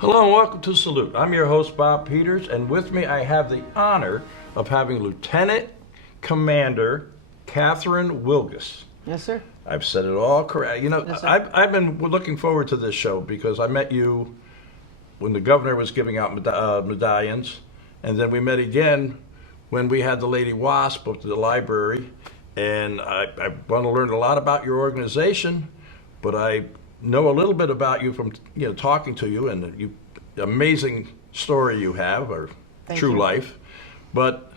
Hello and welcome to Salute. I'm your host, Bob Peters, and with me I have the honor of having Lieutenant Commander Catherine Wilgus. Yes, sir. I've said it all correct. Yes, sir. I've been looking forward to this show because I met you when the governor was giving out medallions, and then we met again when we had the Lady Wasp up to the library, and I want to learn a lot about your organization, but I know a little bit about you from talking to you, and you amazing story you have, or Thank true you. life. But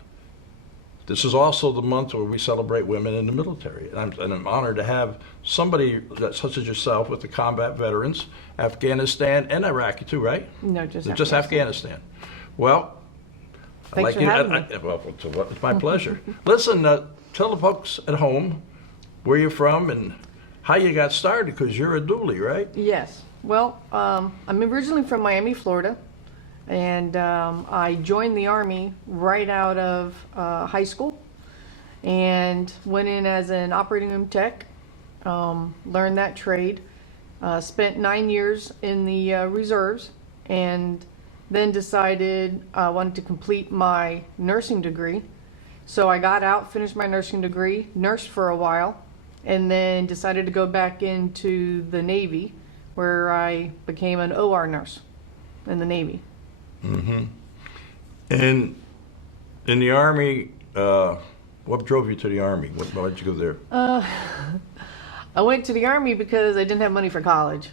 this is also the month where we celebrate women in the military, and I'm honored to have somebody such as yourself with the combat veterans, Afghanistan and Iraq too, right? No, just Afghanistan. Well, Thanks for having me. Well, it's my pleasure. Listen, tell the folks at home where you're from and how you got started, because you're a dually, right? Yes. Well, I'm originally from Miami, Florida, and I joined the Army right out of high school and went in as an operating room tech, learned that trade, spent 9 years in the reserves, and then decided I wanted to complete my nursing degree. So I got out, finished my nursing degree, nursed for a while, and then decided to go back into the Navy, where I became an OR nurse in the Navy. Mm-hmm. And in the Army, what drove you to the Army? Why did you go there? I went to the Army because I didn't have money for college,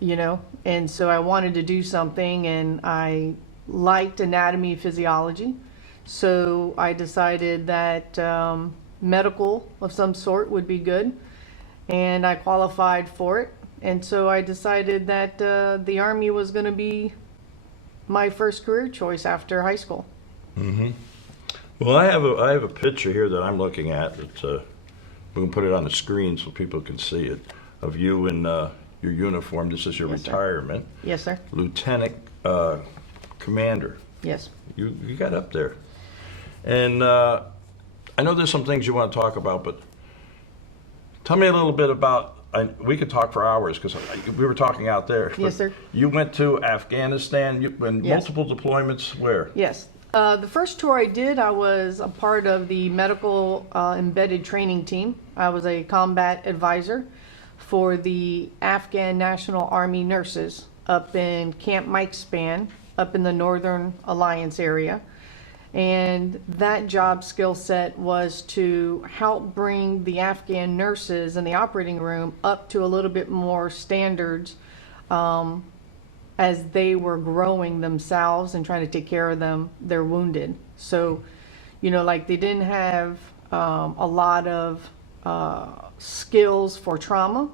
and so I wanted to do something, and I liked anatomy, physiology. So I decided that medical of some sort would be good, and I qualified for it. And so I decided that the Army was going to be my first career choice after high school. Mm-hmm. Well, I have a picture here that I'm looking at. It's we can put it on the screen so people can see it, of you in your uniform. This is your Yes, sir. retirement. Yes, sir. Lieutenant Commander. Yes. You got up there. And I know there's some things you want to talk about, but tell me a little bit about, we could talk for hours because we were talking out there. Yes, sir. You went to Afghanistan, Yes. multiple deployments, where? Yes. The first tour I did, I was a part of the medical embedded training team. I was a combat advisor for the Afghan National Army nurses up in Camp Mike Span, up in the Northern Alliance area. And that job skill set was to help bring the Afghan nurses in the operating room up to a little bit more standards as they were growing themselves and trying to take care of their wounded. So, like they didn't have a lot of skills for trauma.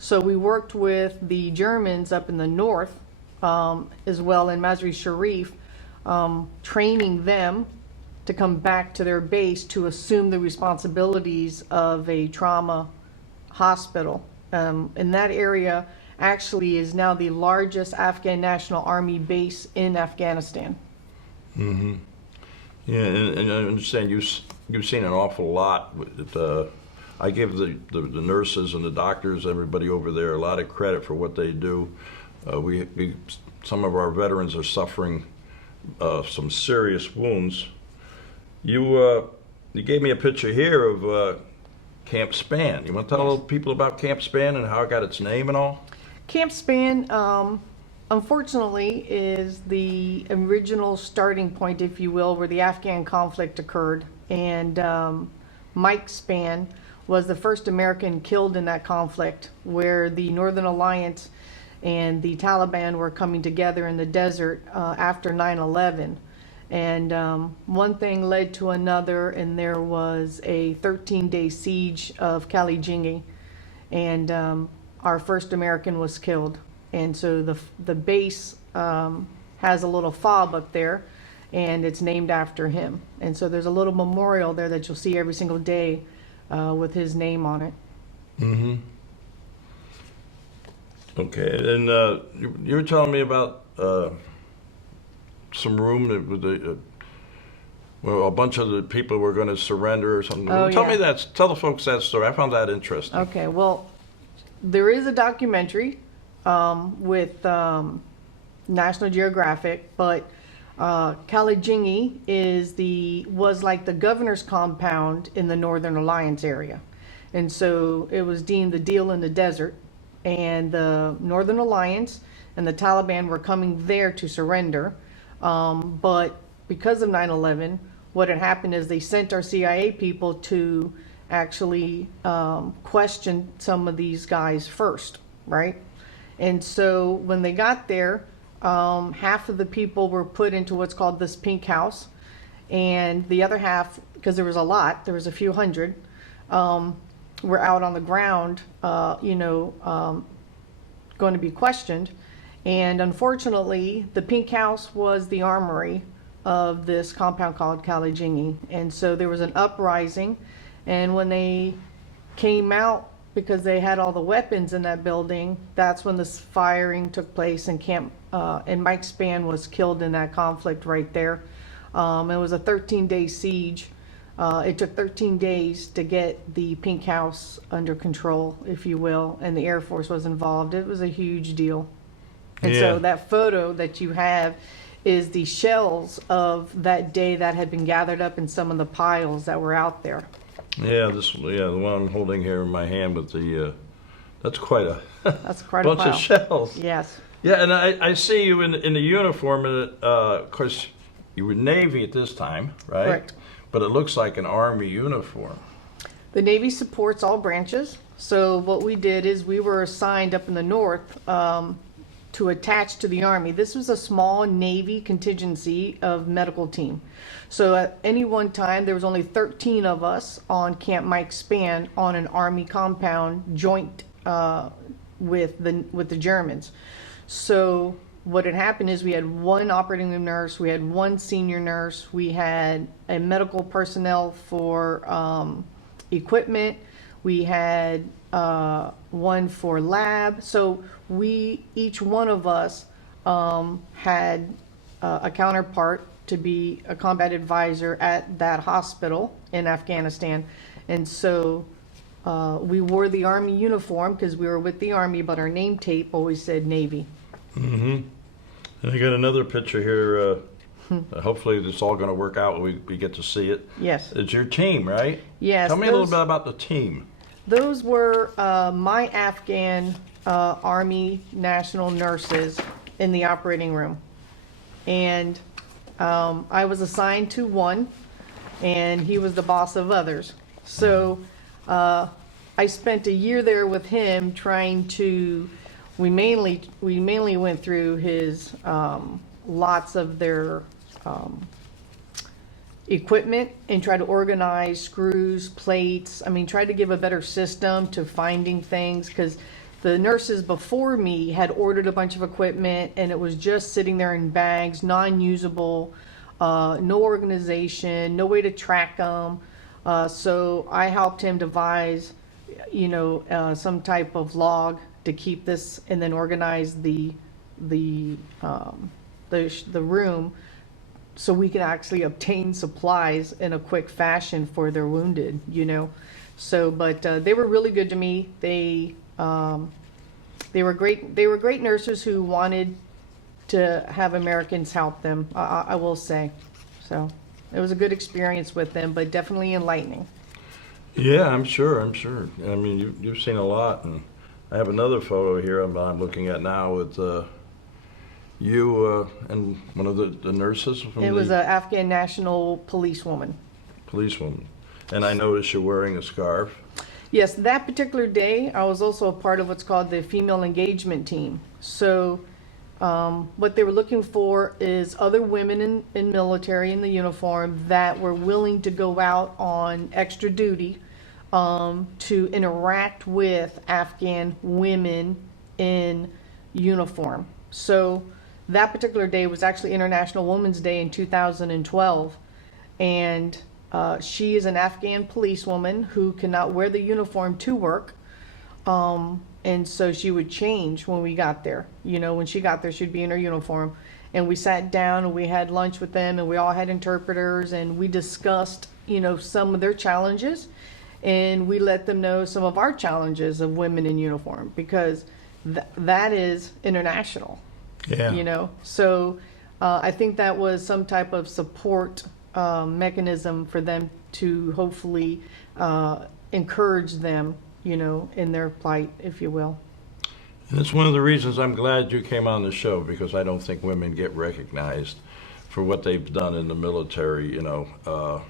So we worked with the Germans up in the north as well in Mazar-i-Sharif, training them to come back to their base to assume the responsibilities of a trauma hospital. In that area actually is now the largest Afghan National Army base in Afghanistan. Mm-hmm. Yeah, and I understand you've seen an awful lot. I give the nurses and the doctors, everybody over there, a lot of credit for what they do. Some of our veterans are suffering some serious wounds. You gave me a picture here of Camp Span. You want to tell people about Camp Span and how it got its name and all? Camp Span, unfortunately, is the original starting point, if you will, where the Afghan conflict occurred. And Mike Span was the first American killed in that conflict, where the Northern Alliance and the Taliban were coming together in the desert after 9/11. And one thing led to another, and there was a 13-day siege of Kalijingi, and our first American was killed. And so the base has a little fob up there, and it's named after him. And so there's a little memorial there that you'll see every single day with his name on it. Mm-hmm. Okay, and you were telling me about some room that with a bunch of the people were going to surrender or something. Oh, Tell yeah. me that. Tell the folks that story. I found that interesting. Okay, well, there is a documentary with National Geographic, but Kalijingi was like the governor's compound in the Northern Alliance area. And so it was deemed the deal in the desert, and the Northern Alliance and the Taliban were coming there to surrender. But because of 9/11, what had happened is they sent our CIA people to actually question some of these guys first, right? And so when they got there, half of the people were put into what's called this pink house, and the other half, because there was a few hundred, were out on the ground, going to be questioned. And unfortunately, the pink house was the armory of this compound called Kalijingi. And so there was an uprising, and when they came out, because they had all the weapons in that building, that's when this firing took place, and Mike Spann was killed in that conflict right there. It was a 13-day siege. It took 13 days to get the pink house under control, if you will, and the Air Force was involved. It was a huge deal. And so that photo that you have is the shells of that day that had been gathered up in some of the piles that were out there. Yeah, the one I'm holding here in my hand with that's quite a That's quite bunch a pile. of shells. Yes. Yeah, and I see you in the uniform, and of course, you were Navy at this time, right? Correct. But it looks like an Army uniform. The Navy supports all branches. So what we did is we were assigned up in the north to attach to the Army. This was a small Navy contingency of medical team. So at any one time, there was only 13 of us on Camp Mike Spann on an Army compound joint with the Germans. So what had happened is we had one operating room nurse, we had one senior nurse, we had a medical personnel for equipment, we had one for lab. So each one of us had a counterpart to be a combat advisor at that hospital in Afghanistan. And so we wore the Army uniform because we were with the Army, but our name tape always said Navy. Mm-hmm. And I got another picture here. Hopefully it's all going to work out when we get to see it. Yes. It's your team, right? Yes. Tell me a little bit about the team. Those were my Afghan Army national nurses in the operating room. And I was assigned to one, and he was the boss of others. So I spent a year there with him trying to, we mainly went through his lots of their equipment and try to organize screws, plates. I mean, try to give a better system to finding things, because the nurses before me had ordered a bunch of equipment and it was just sitting there in bags, non-usable, no organization, no way to track them. So I helped him devise, some type of log to keep this, and then organize the room so we can actually obtain supplies in a quick fashion for their wounded, So, but they were really good to me. They were great. They were great nurses who wanted to have Americans help them. I will say, so it was a good experience with them, but definitely enlightening. Yeah, I'm sure. I mean, you've seen a lot, and I have another photo here I'm looking at now with you and one of the nurses from It was an Afghan national policewoman. Policewoman. And I noticed you're wearing a scarf. Yes, that particular day, I was also a part of what's called the female engagement team. So what they were looking for is other women in military in the uniform that were willing to go out on extra duty to interact with Afghan women in uniform. So that particular day was actually International Women's Day in 2012. And she is an Afghan policewoman who cannot wear the uniform to work. And so she would change when we got there. When she got there, she'd be in her uniform. And we sat down and we had lunch with them, and we all had interpreters, and we discussed, some of their challenges. And we let them know some of our challenges of women in uniform, because that is international. Yeah. You know, so I think that was some type of support mechanism for them to hopefully encourage them, you know, in their plight, if you will. And it's one of the reasons I'm glad you came on the show, because I don't think women get recognized for what they've done in the military, you know.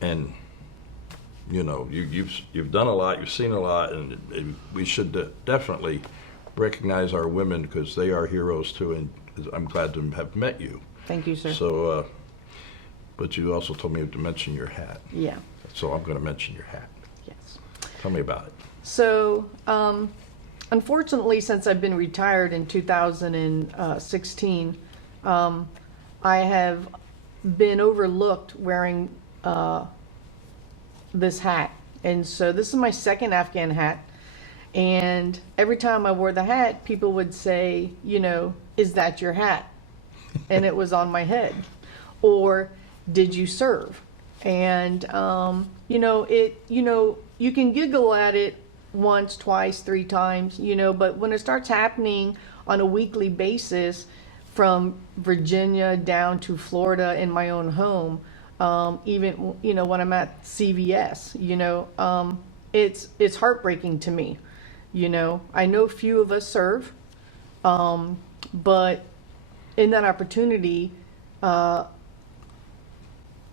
And you know, you've done a lot, you've seen a lot, and we should definitely recognize our women, because they are heroes too. And I'm glad to have met you. Thank you, sir. So, but you also told me to mention your hat. Yeah. So I'm going to mention your hat. Yes. Tell me about it. So, unfortunately, since I've been retired in 2016, I have been overlooked wearing this hat. And so this is my second Afghan hat. And every time I wore the hat, people would say, you know, is that your hat? And it was on my head. Or did you serve? And, you know, you can giggle at it once, twice, three times, you know, but when it starts happening on a weekly basis from Virginia down to Florida in my own home, even, you know, when I'm at CVS, you know, it's heartbreaking to me. You know, I know few of us serve, but in that opportunity,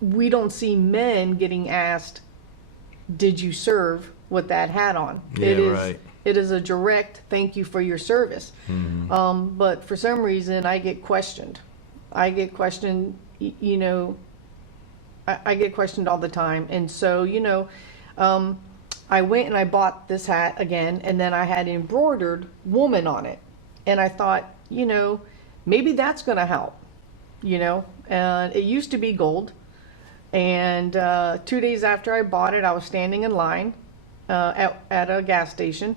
we don't see men getting asked, did you serve with that hat on? Yeah, right. It is a direct thank you for your service. Mm-hmm. But for some reason, I get questioned. I get questioned, you know, I get questioned all the time. And so, you know, I went and I bought this hat again, and then I had embroidered woman on it. And I thought, you know, maybe that's going to help, you know. And it used to be gold. And 2 days after I bought it, I was standing in line at a gas station,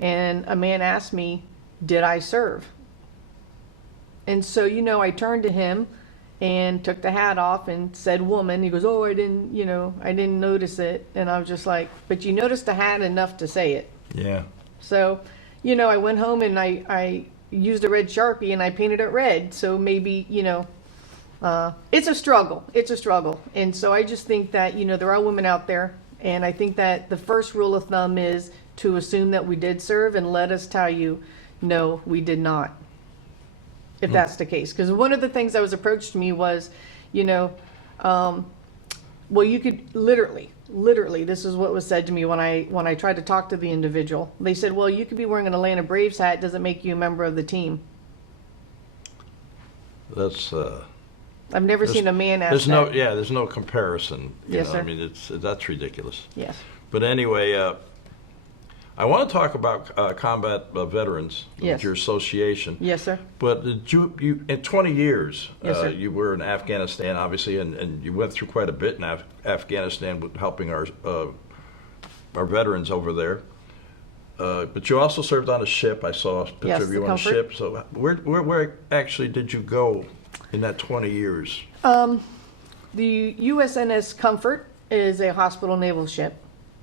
and a man asked me, did I serve? And so, you know, I turned to him and took the hat off and said woman. He goes, oh, I didn't notice it. And I was just like, but you noticed the hat enough to say it. Yeah. So, you know, I went home and I used a red Sharpie and I painted it red. So maybe, you know, it's a struggle. It's a struggle. And so I just think that, you know, there are women out there. And I think that the first rule of thumb is to assume that we did serve, and let us tell you, no, we did not. If that's the case. Because one of the things that was approached to me was, you know, well, you could literally, this is what was said to me when I tried to talk to the individual. They said, well, you could be wearing an Atlanta Braves hat. Doesn't make you a member of the team. That's I've never seen a man ask that. There's no comparison. Yes, know? sir. I mean, that's ridiculous. Yes. But anyway, I want to talk about combat veterans, Yes. your association. Yes, sir. But you in 20 years, Yes, sir. you were in Afghanistan, obviously, and you went through quite a bit in Afghanistan with helping our veterans over there. But you also served on a ship. I saw a picture Yes, of you the on a Comfort. ship. So where actually did you go in that 20 years? The USNS Comfort is a hospital naval ship.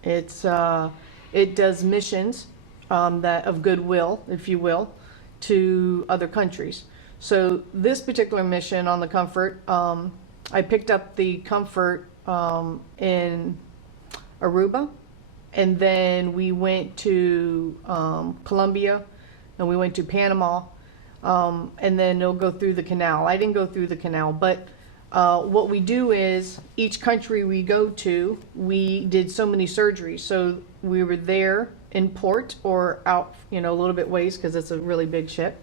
It does missions that of goodwill, if you will, to other countries. So this particular mission on the Comfort, I picked up the Comfort in Aruba, and then we went to Colombia, and we went to Panama, and then it'll go through the canal. I didn't go through the canal, but what we do is each country we go to, we did so many surgeries. So we were there in port or out, you know, a little bit ways because it's a really big ship.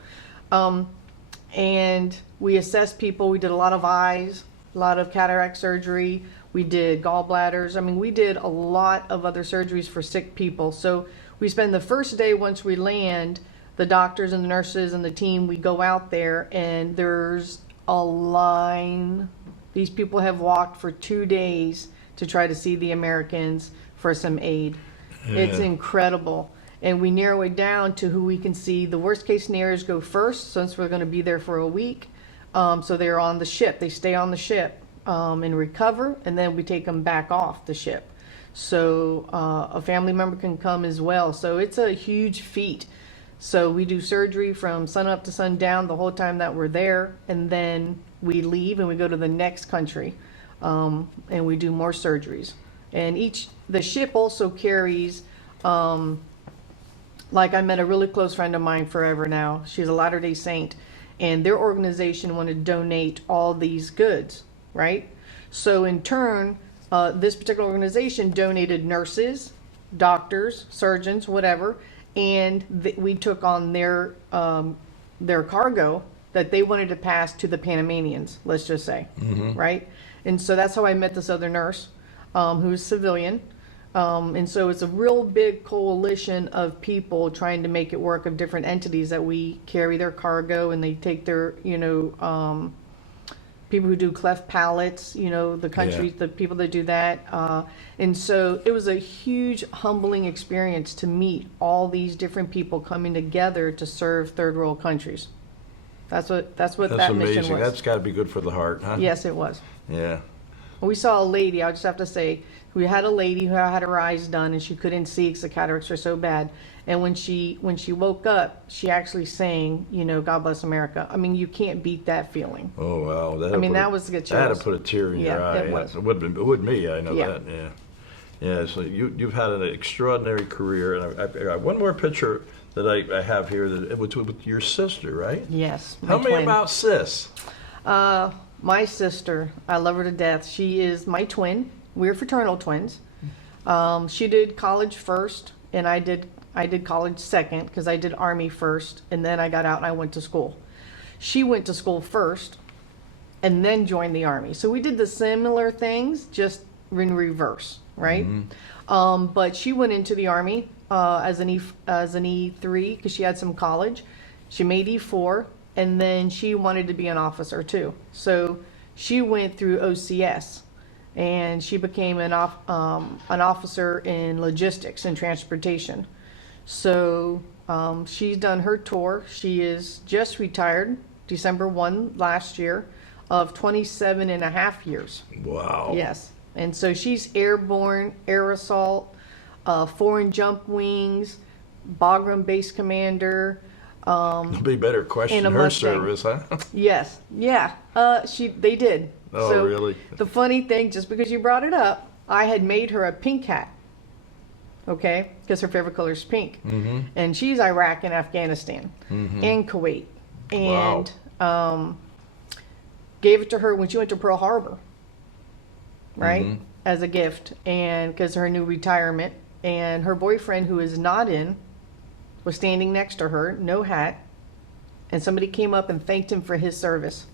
And we assessed people. We did a lot of eyes, a lot of cataract surgery. We did gallbladders. I mean, we did a lot of other surgeries for sick people. So we spend the first day once we land, the doctors and the nurses and the team, we go out there and there's a line. These people have walked for 2 days to try to see the Americans for some aid. Yeah. It's incredible. And we narrow it down to who we can see. The worst case scenarios go first, since we're going to be there for a week. So they're on the ship. They stay on the ship and recover, and then we take them back off the ship. So a family member can come as well. So it's a huge feat So we do surgery from sun up to sundown the whole time that we're there, and then we leave and we go to the next country, and we do more surgeries. And the ship also carries, like I met a really close friend of mine forever now. She's a Latter-day Saint, and their organization wanted to donate all these goods, right? So in turn, this particular organization donated nurses, doctors, surgeons, whatever, and we took on their cargo that they wanted to pass to the Panamanians, let's just say, right? And so that's how I met this other nurse, who's civilian. And so it's a real big coalition of people trying to make it work, of different entities that we carry their cargo, and they take their, people who do cleft palates, the countries, the people that do that. And so it was a huge humbling experience to meet all these different people coming together to serve third world countries. That's what that amazing. mission was. That's got to be good for the heart, huh? Yes, it was. Yeah. We saw a lady, I just have to say, we had a lady who had her eyes done and she couldn't see because the cataracts were so bad. And when she woke up, she actually sang, God Bless America. I mean, you can't beat that feeling. Oh, wow. That was good. That had to put a tear in your eye. It was. It would me, I know that, yeah. Yeah, so you've had an extraordinary career. And I got one more picture that I have here, that it was with your sister, right? Yes. Tell me about sis. My sister, I love her to death. She is my twin. We're fraternal twins. She did college first, and I did college second, because I did Army first, and then I got out and I went to school. She went to school first, and then joined the Army. So we did the similar things, just in reverse, right? But she went into the Army as an E3, because she had some college. She made E4. And then she wanted to be an officer too. So she went through OCS, and she became an officer in logistics and transportation. So she's done her tour. She is just retired, December 1 last year, of 27 and a half years. Wow. Yes. And so she's airborne, air assault, foreign jump wings, Bagram base commander. It'll be better question her Mustang. service, huh? Yes. Yeah. They did. Oh, so really? The funny thing, just because you brought it up, I had made her a pink hat. Okay? Because her favorite color is pink. And she's Iraq and Afghanistan and Kuwait. And gave it to her when she went to Pearl Harbor. Right? As a gift. And because of her new retirement. And her boyfriend, who is not in, was standing next to her, no hat, and somebody came up and thanked him for his service.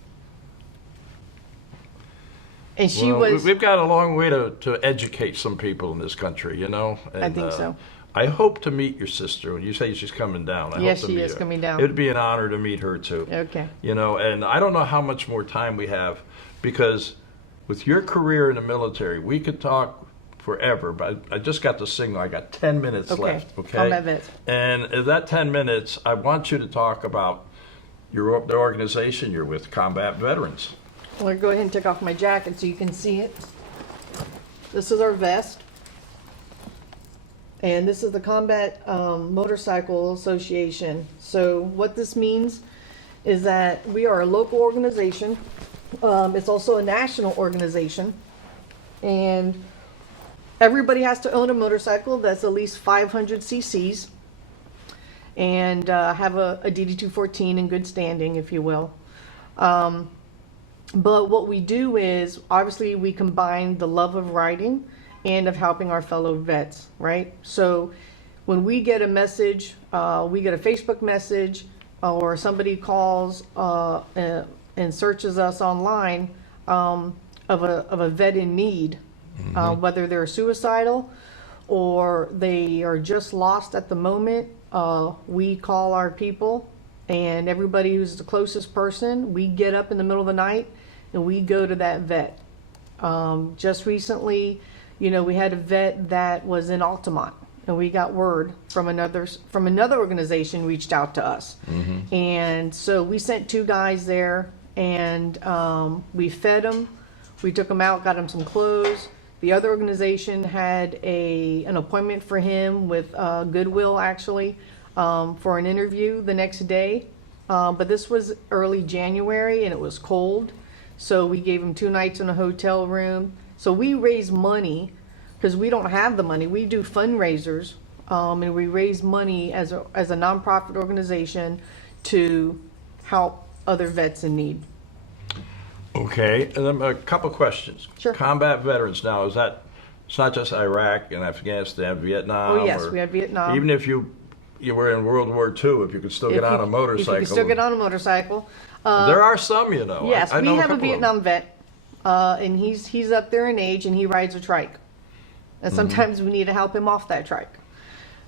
And we've got a long way to educate some people in this country, And, I think so. I hope to meet your sister. When you say she's coming down, Yes, hope to she meet is her. coming down. It'd be an honor to meet her too. Okay. And I don't know how much more time we have, because with your career in the military, we could talk forever, but I just got the signal. I got 10 minutes left. Okay. Combat vets. And in that 10 minutes, I want you to talk about the organization you're with, Combat Veterans. I'm going to go ahead and take off my jacket so you can see it. This is our vest. And this is the Combat Motorcycle Association. So what this means is that we are a local organization. It's also a national organization. And everybody has to own a motorcycle that's at least 500 cc's and have a DD-214 in good standing, if you will. But what we do is, obviously, we combine the love of riding and of helping our fellow vets, right? So when we get a message, we get a Facebook message, or somebody calls and searches us online of a vet in need, whether they're suicidal or they are just lost at the moment, we call our people, and everybody who's the closest person, we get up in the middle of the night and we go to that vet. Just recently, we had a vet that was in Altamont, and we got word from another organization reached out to us. And so we sent 2 guys there, and we fed them. We took him out, got him some clothes. The other organization had an appointment for him with Goodwill, actually, for an interview the next day. But this was early January and it was cold. So we gave him 2 nights in a hotel room. So we raise money because we don't have the money. We do fundraisers, and we raise money as a nonprofit organization to help other vets in need. Okay, and then a couple questions. Sure. Combat veterans now, is that, it's not just Iraq and Afghanistan, Vietnam? Oh, yes, or we had Vietnam. Even if you were in World War II, if you could still get on a motorcycle. If you could still get on a motorcycle. There are some, you know. Yes, I we know have a couple of them. Vietnam vet, and he's up there in age, and he rides a trike. And sometimes we need to help him off that trike.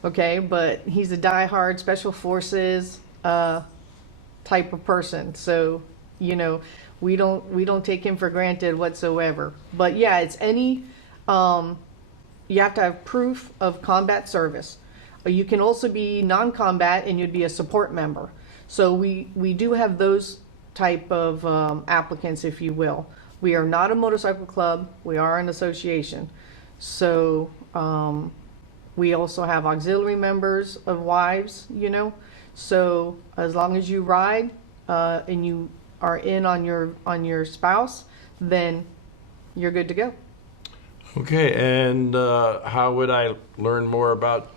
Okay, but he's a diehard Special Forces type of person, so you know we don't take him for granted whatsoever. But yeah, it's any you have to have proof of combat service. You can also be non-combat and you'd be a support member. So we do have those type of applicants, if you will. We are not a motorcycle club. We are an association. So we also have auxiliary members of wives, you know. So as long as you ride and you are in on your spouse, then you're good to go. Okay, and how would I learn more about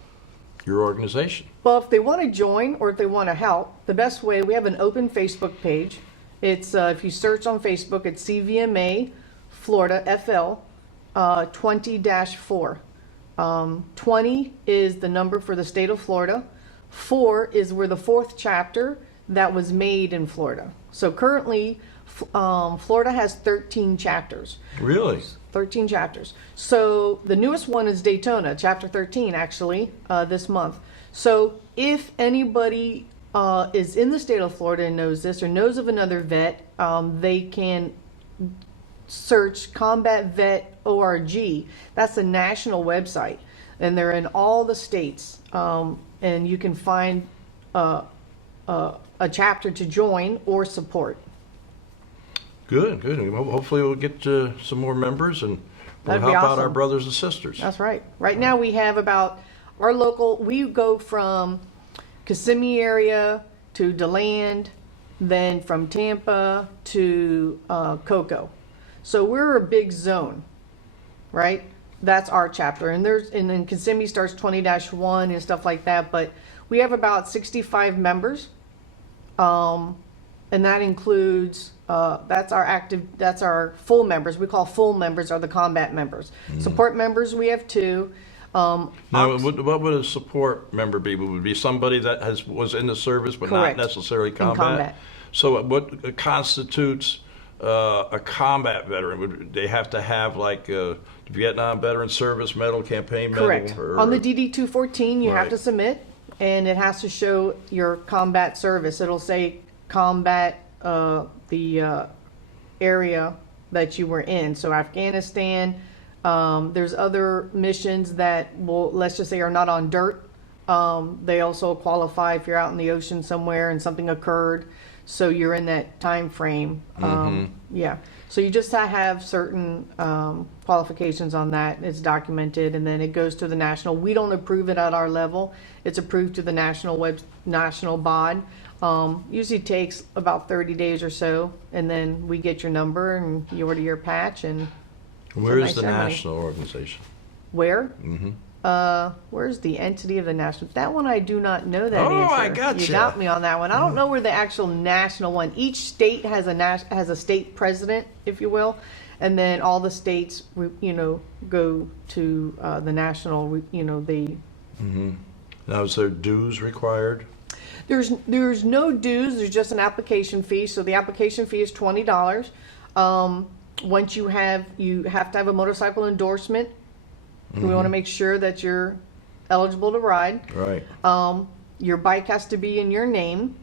your organization? Well, if they want to join or if they want to help, the best way, we have an open Facebook page. It's if you search on Facebook, it's CVMA Florida FL 20-4. 20 is the number for the state of Florida. 4 is we're the 4th chapter that was made in Florida. So currently, Florida has 13 chapters. Really? 13 chapters. So the newest one is Daytona, chapter 13, actually, this month. So if anybody is in the state of Florida and knows this or knows of another vet, they can search Combat Vet ORG. That's a national website, and they're in all the states. And you can find a chapter to join or support. Good, good. Hopefully we'll get some more members and we'll That'd be help out our awesome. brothers and sisters. That's right. Right now we have about our local, we go from Kissimmee area to DeLand, then from Tampa to Cocoa. So we're a big zone, right? That's our chapter. And then Kissimmee starts 20-1 and stuff like that. But we have about 65 members. And that includes, that's our full members. We call full members are the combat members. Support members, we have 2. Now, what would a support member be? Would it be somebody that was in the service but Correct. not necessarily combat? combat. So what constitutes a combat veteran? Would they have to have like a Vietnam Veteran Service Medal, Campaign Medal? Correct. On the DD-214, you have Right. to submit, and it has to show your combat service. It'll say combat the area that you were in. So Afghanistan, there's other missions that will, let's just say, are not on dirt. They also qualify if you're out in the ocean somewhere and something occurred, so you're in that time frame. Yeah. So you just have certain qualifications on that. It's documented, and then it goes to the national. We don't approve it at our level. It's approved to the national bod. Usually takes about 30 days or so, and then we get your number and you order your patch. And Where nice is the ceremony. national organization? where? Where's the entity of the national? That one I do not know that Oh, answer. I gotcha. You got me on that one. I don't know where the actual national one. Each state has a state president, if you will, and then all the states, go to the national. They. Now, is there dues required? There's no dues. There's just an application fee. So the application fee is $20. Once you have to have a motorcycle endorsement. We want to make sure that you're eligible to ride. Right. Your bike has to be in your name,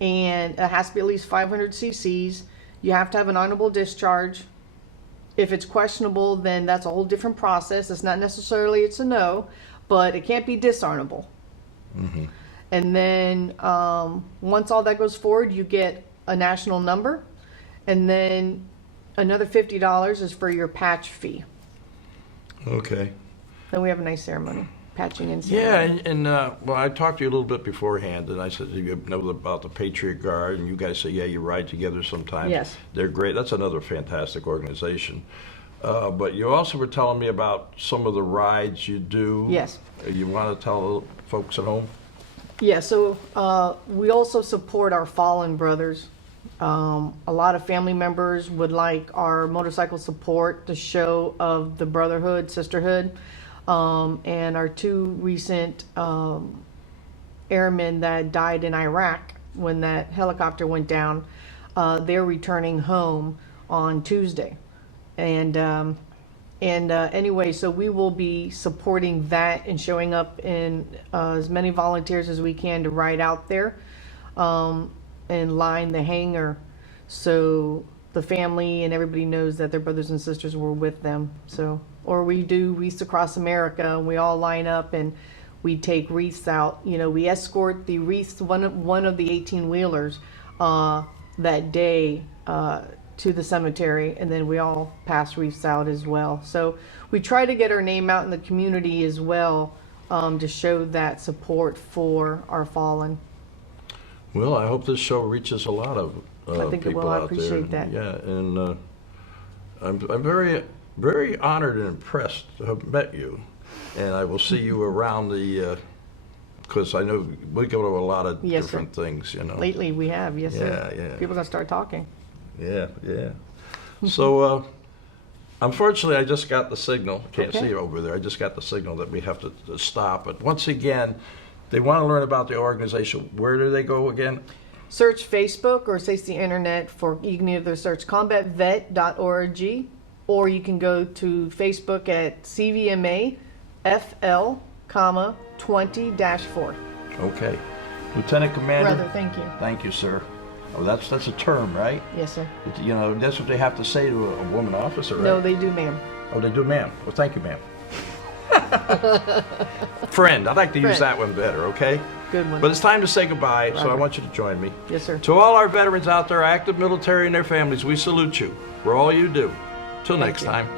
and it has to be at least 500 cc's. You have to have an honorable discharge. If it's questionable, then that's a whole different process. It's not necessarily it's a no, but it can't be dishonorable. And then once all that goes forward, you get a national number, and then another $50 is for your patch fee. Okay. Then we have a nice ceremony. patching and Yeah, sanding. well, I talked to you a little bit beforehand, and I said, "Do you know about the Patriot Guard?" And you guys say, "Yeah, you ride together sometimes." Yes. They're great. That's another fantastic organization. But you also were telling me about some of the rides you do. Yes. You want to tell folks at home? Yeah, so we also support our fallen brothers. A lot of family members would like our motorcycle support, the show of the brotherhood, sisterhood, and our two recent airmen that died in Iraq when that helicopter went down. They're returning home on Tuesday, and anyway, so we will be supporting that and showing up in as many volunteers as we can to ride out there and line the hangar, so the family and everybody knows that their brothers and sisters were with them. So, or we do wreaths across America, and we all line up and we take wreaths out. You know, we escort the wreaths, one of the 18-wheelers that day to the cemetery, and then we all pass wreaths out as well. So we try to get our name out in the community as well, to show that support for our fallen. Well, I hope this show reaches a lot of I think it people will. I out there. appreciate that. Yeah, and I'm very, very honored and impressed to have met you, and I will see you around the. Because I know we go to a lot of Yes, different things, you know. Lately we have, yes, sir. Yeah, yeah. People gonna start talking. Yeah, yeah. So, unfortunately, I just got the signal. Can't Okay. see you over there. I just got the signal that we have to stop. But once again, they want to learn about the organization. Where do they go again? Search Facebook or search the internet for, you can either search combatvet.org, or you can go to Facebook at CVMA FL, 20-4. Okay. Lieutenant Commander. Brother, thank you. Thank you, sir. Oh, that's a term, right? Yes, sir. You know, that's what they have to say to a woman officer, right? No, they do, ma'am. Oh, they do, ma'am. Well, thank you, ma'am. Friend, I'd like to use Friend. that one better, okay? Good one. But it's time to say goodbye, so I Roger. want you to join me. Yes, sir. To all our veterans out there, active military and their families, we salute you for all you do. Till next you. time.